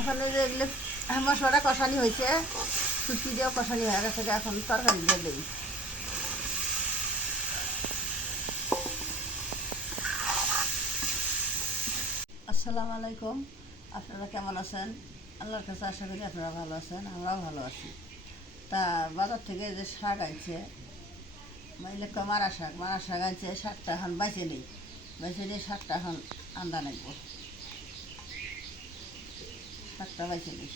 এখন এই যে এগুলো মশলাটা কষানি হয়েছে। সুতি দিয়েও কষানি হয়ে গেছে এখন তরকারি দিয়ে দিই আসসালামু আলাইকুম। আপনারা কেমন আছেন? আল্লাহর কাছে আশা করি আপনারা ভালো আছেন, আমরাও ভালো আছি। তা বাজার থেকে যে শাক আনছে কয় মারা শাক? মারা শাক আনছে শাকটা এখন বাইছে নেই। বাইছে নিয়ে শাকটা এখন আন্দা নাকব শাকটা বাইছে নেই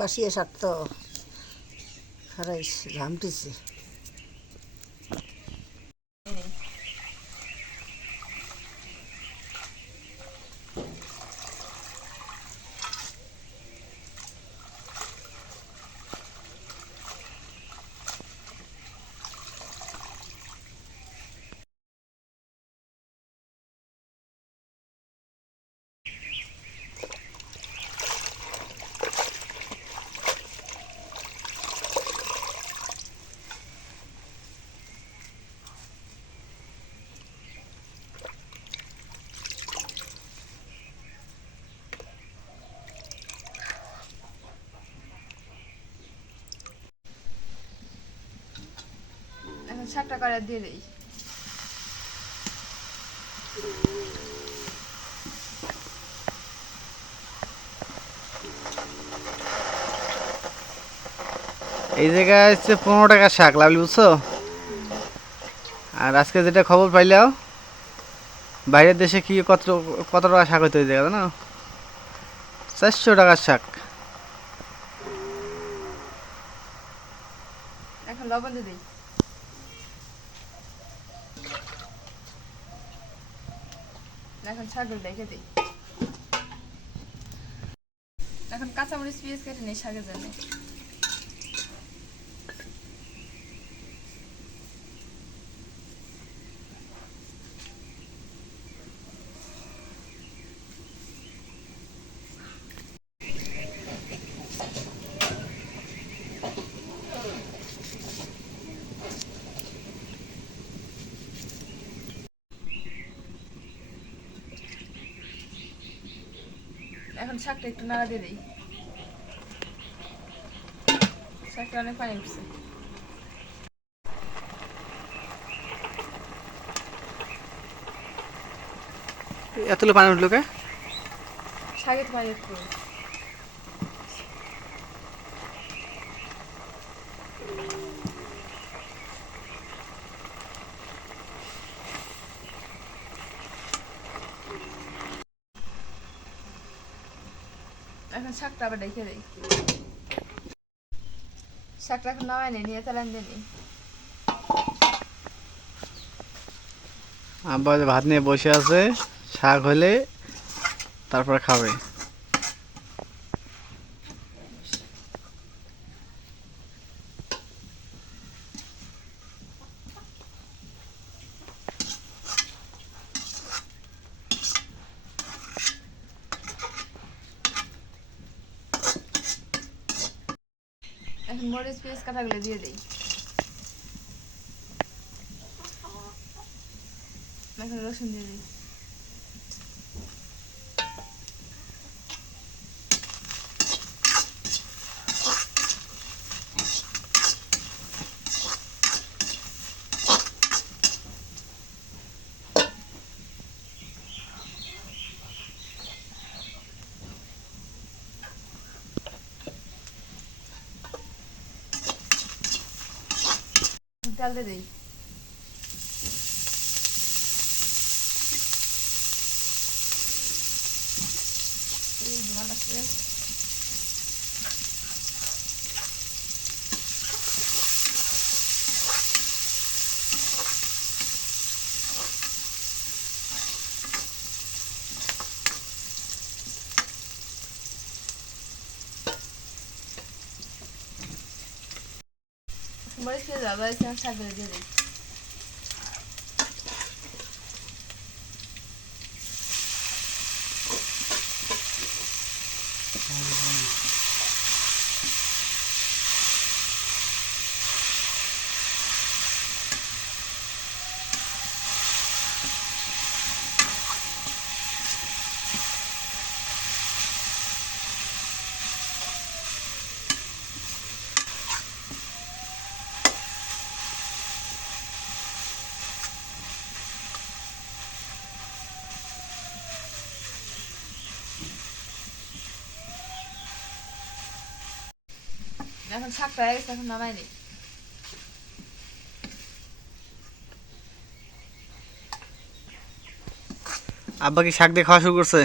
বাসিয়ে শাক তো খারাই ঘামটিছে। শাকটা করে দিয়ে দিই। এই জায়গায় হচ্ছে পনেরো টাকার শাক লাভলি বুঝছ? আর আজকে যেটা খবর পাইলাও বাইরের দেশে কি কত কত টাকা শাক হইতো ওই জায়গা জানো? চারশো টাকার শাক। এখন লবণ দিই। এখন ছাগল দেখে দিই। এখন কাঁচামরিচ পেঁয়াজ কেটে নিই শাকের জন্য এখন শাকটা একটু নাড়া দিয়ে দিই। শাকটা অনেক পানি উঠছে। এতগুলো পানি উঠল কে? শাকে তো পানি উঠবে শাকটা আবার রেখে দিই। শাকটা এখন নামায় নিয়ে দিয়ে নিই আব্বা ভাত নিয়ে বসে আছে, শাক হলে তারপর খাবে এখন মরিচ পেঁয়াজ থাকলে দিয়ে দিই। এখন রসুন দিয়ে দিই। দিয়ে দিই। এই ধোঁয়া লাগছে মরিচ পেঁয়াজ আবার শাকগুলো দিয়ে দিই এখন শাকটা হয়ে গেছে এখন নামাই নিই আব্বা কি শাক দিয়ে খাওয়া শুরু করছে?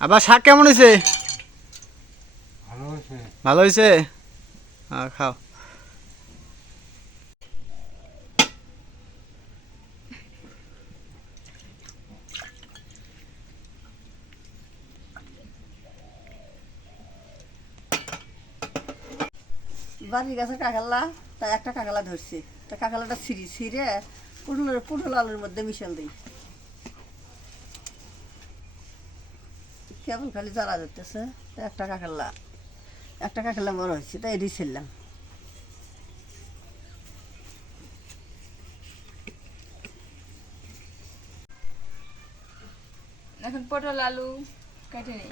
আবার শাক কেমন হয়েছে ভালো হয়েছে ভালো হয়েছে হ্যাঁ খাও। বাড়ি গেছে কাকাল্লা তা একটা কাকালা ধরছে। তা কাকালাটা ছিঁড়ি, ছিঁড়ে পুটলের, পুটল আলুর মধ্যে মিশাল দিই। কেবল খালি জ্বালা ধরতেছে, তা একটা কাকাল্লা একটা কাকাল্লা বড় হয়েছে, তাই এটি ছিললাম এখন পটল আলু কেটে নিই।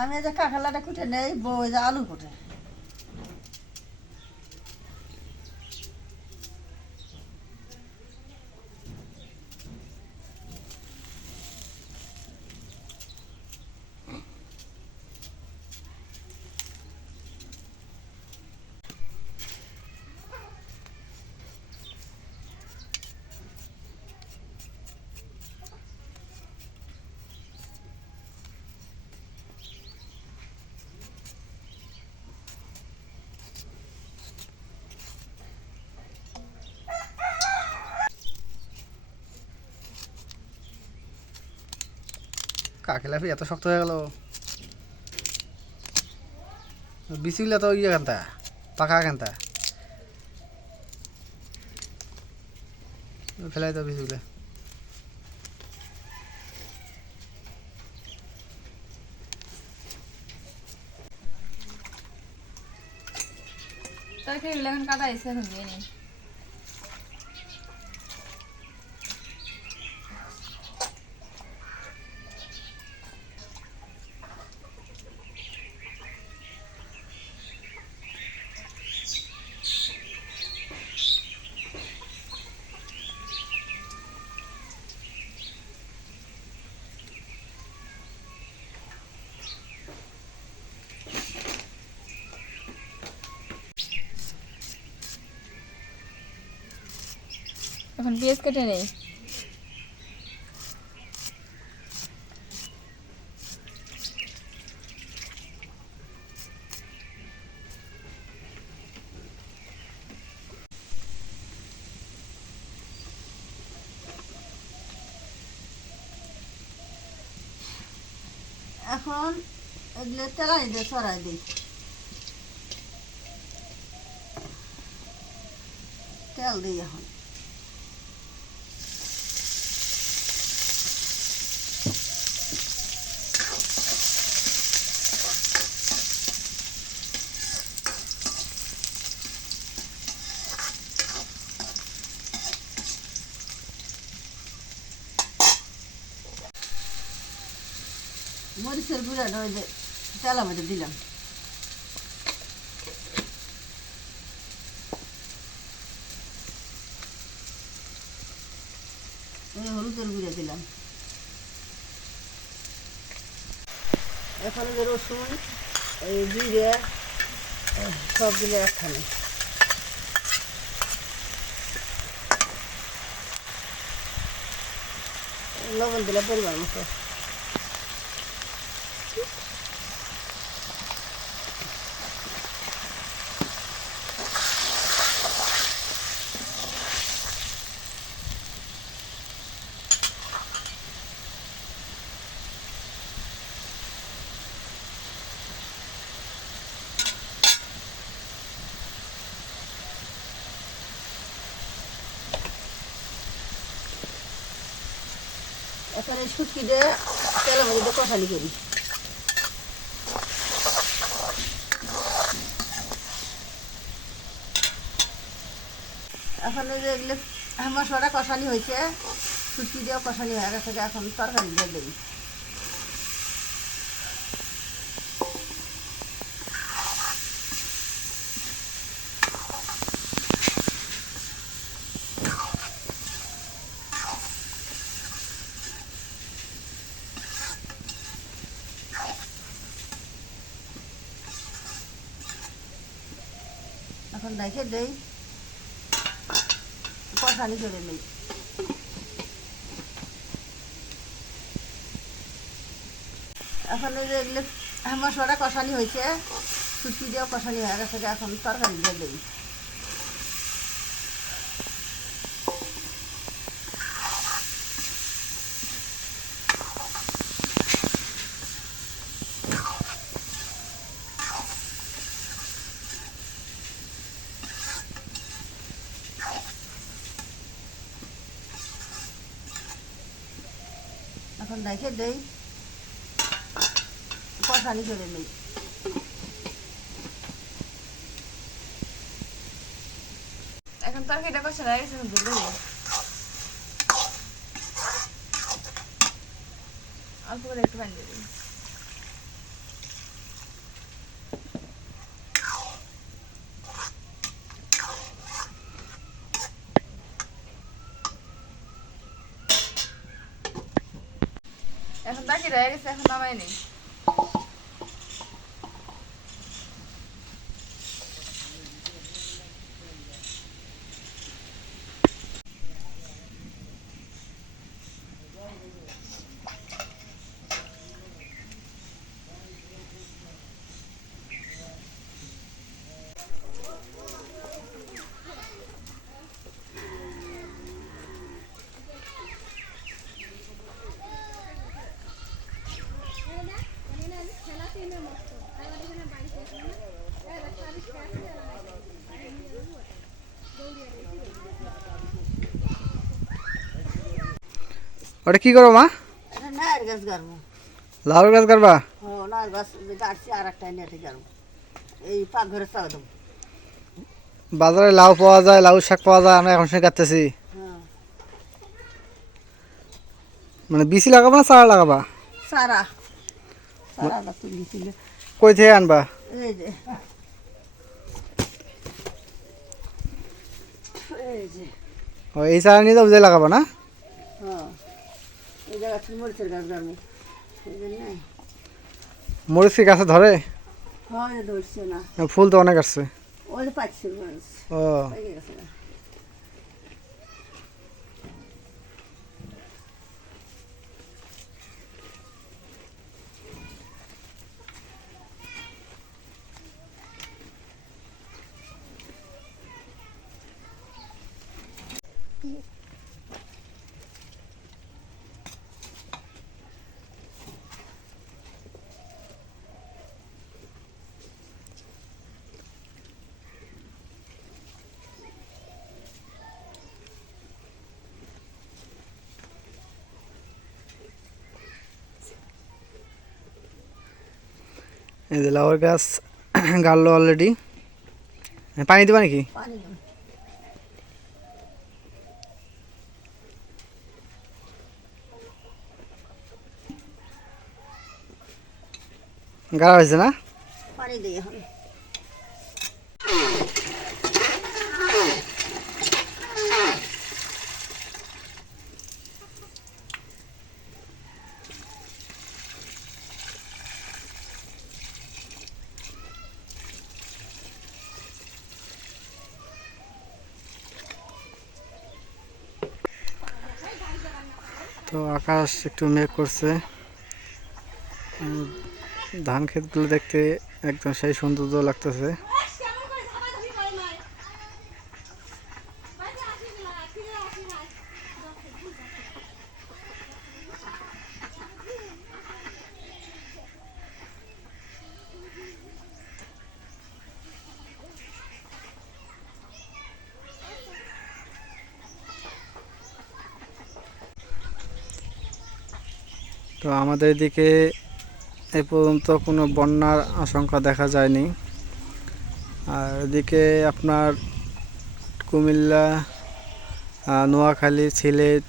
আমি যে কাকালাটা কুটে নেই বউ যে আলু কুটে। কাকেলা এত শক্ত হয়ে গেল। বিচিগুলা তো ইয়ে কেনতা পাকা কেনতা। ফেলাই তো বিচিগুলা তরকারিগুলো এখন কাটা এসে দিয়ে নিই। এখন পেঁয়াজ কেটে নেই এখন এগুলো তেলাই দিয়ে সরাই দিই তেল দিই এখন মরিচের গুঁড়াটা ওই যে তেলের মধ্যে দিলাম। হলুদের গুঁড়া দিলাম। এখন যে রসুন, এই জিরে এই সব একখানে। লবণ দিলে পরিমাণ মতো এখন এই শুটকি দিয়ে তেলের মধ্যে কষালি করি। এখন যে এগুলো মশলাটা কষালি হয়েছে, শুটকি দিয়েও কষানি হয়ে গেছে, এখন তরকারি দিয়ে দেবি। দেখে দেই। কষানি করে নেই এখন এই যে মশলাটা কষানি হয়েছে। সুতি দিয়েও কষানি হয়ে গেছে এখন তরকারি দিয়ে দেই। দেখে দেই। কষানি করে নেই। এখন তরকারিটা কষা হয়ে গেছে অল্প করে একটু পানি দিয়ে দিই এখন বাকি ওটা কি করো মা? নায়ের গাছ করবা বাজারে লাউ পাওয়া যায় লাউ শাক পাওয়া যায় আমরা এখন সে কাটতেছি। হ্যাঁ। মানে বিচি লাগাবা না চারা লাগাবা? সারা সারাটা তুলি কই থেকে আনবা? এই চারা নিয়ে যাব যে লাগাবা না? হ্যাঁ। এই জায়গা থেকে মরিচের গাছ গাড়বো এই জন্য। মরিচ কি গাছে ধরে? হয় ধরছে না। ফুল তো অনেক আসছে। ওই পাচ্ছি মরিচ। ও। এই যে লাউর গাছ গাড়লো অলরেডি পানি দেবা নাকি? গাড়া হয়েছে না? পানি দিই তো আকাশ একটু মেঘ করছে। ধান ক্ষেতগুলো দেখতে একদম সেই সৌন্দর্য লাগতেছে তো আমাদের এদিকে এ পর্যন্ত কোনো বন্যার আশঙ্কা দেখা যায়নি। আর এদিকে আপনার কুমিল্লা নোয়াখালী, সিলেট,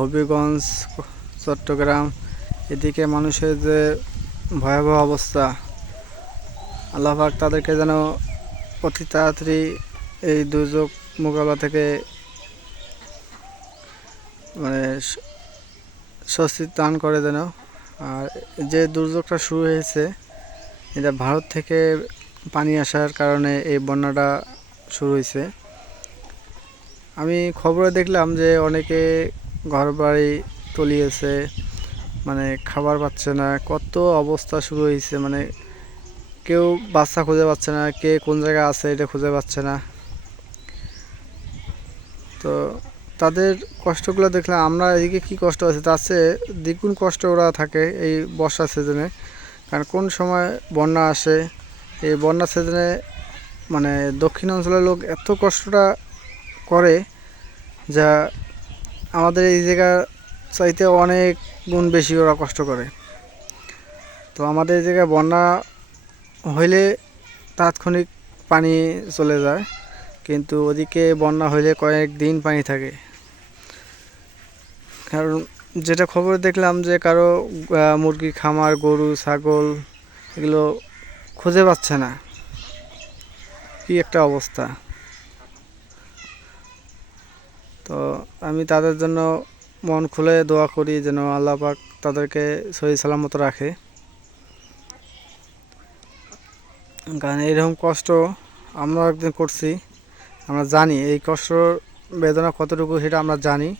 হবিগঞ্জ, চট্টগ্রাম, এদিকে মানুষের যে ভয়াবহ অবস্থা। আল্লাহবাক তাদেরকে যেন অতি তাড়াতাড়ি এই দুর্যোগ মোকাবিলা থেকে মানে স্বস্তি দান করে যেন আর যে দুর্যোগটা শুরু হয়েছে, এটা ভারত থেকে পানি আসার কারণে এই বন্যাটা শুরু হয়েছে। আমি খবরে দেখলাম যে অনেকে ঘর বাড়ি তলিয়েছে মানে খাবার পাচ্ছে না, কত অবস্থা শুরু হয়েছে মানে কেউ বাচ্চা খুঁজে পাচ্ছে না, কে কোন জায়গায় আছে এটা খুঁজে পাচ্ছে না। তো তাদের কষ্টগুলো দেখলাম, আমরা এদিকে কি কষ্ট আছে? তার চেয়ে দ্বিগুণ কষ্ট ওরা থাকে এই বর্ষা সিজনে। কারণ কোন সময় বন্যা আসে, এই বন্যা সিজনে মানে দক্ষিণ অঞ্চলের লোক এত কষ্টটা করে যা আমাদের এই জায়গা চাইতে অনেক গুণ বেশি ওরা কষ্ট করে। তো আমাদের এই জায়গায় বন্যা হইলে তাৎক্ষণিক পানি চলে যায়। কিন্তু ওদিকে বন্যা হইলে কয়েক দিন পানি থাকে। কারণ যেটা খবর দেখলাম যে কারও মুরগি, খামার, গরু, ছাগল এগুলো খুঁজে পাচ্ছে না। কি একটা অবস্থা। তো আমি তাদের জন্য মন খুলে দোয়া করি যেন আল্লাহ পাক তাদেরকে সহি সালামত রাখে। কারণ এইরকম কষ্ট আমরা একদিন করছি। আমরা জানি এই কষ্ট বেদনা কতটুকু সেটা আমরা জানি।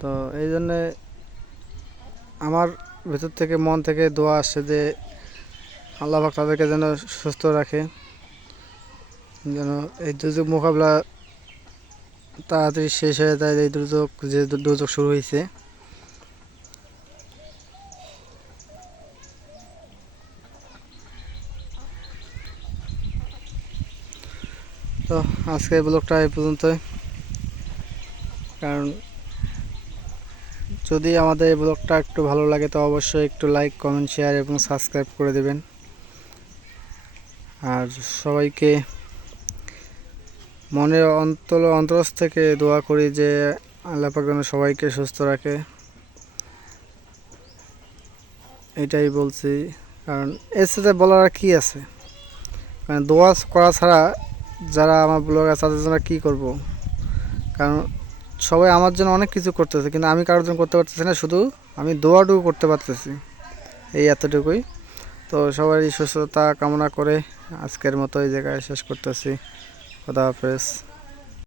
তো এই জন্যে আমার ভেতর থেকে মন থেকে দোয়া আসছে যে আল্লাহ পাক তাদেরকে যেন সুস্থ রাখে, যেন এই দুর্যোগ মোকাবিলা তাড়াতাড়ি শেষ হয়ে যায় এই দুর্যোগ, যে দুর্যোগ শুরু হয়েছে তো আজকে ব্লগটা এই পর্যন্তই। কারণ যদি আমাদের এই ব্লগটা একটু ভালো লাগে, তো অবশ্যই একটু লাইক কমেন্ট শেয়ার এবং সাবস্ক্রাইব করে দেবেন। আর সবাইকে মনের অন্তর অন্তরস থেকে দোয়া করি যে আল্লাহ পাক যেন সবাইকে সুস্থ রাখে। এটাই বলছি। কারণ এর সাথে বলার কি আছে? কারণ দোয়া করা ছাড়া যারা আমার ব্লগ আছে, তাদের জন্য কী করব? কারণ সবাই আমার জন্য অনেক কিছু করতেছে, কিন্তু আমি কারোর জন্য করতে পারতেছি না, শুধু আমি দোয়াটুকু করতে পারতেছি, এই এতটুকুই। তো সবারই সুস্থতা কামনা করে আজকের মতো এই জায়গায় শেষ করতেছি। খোদা হাফেজ।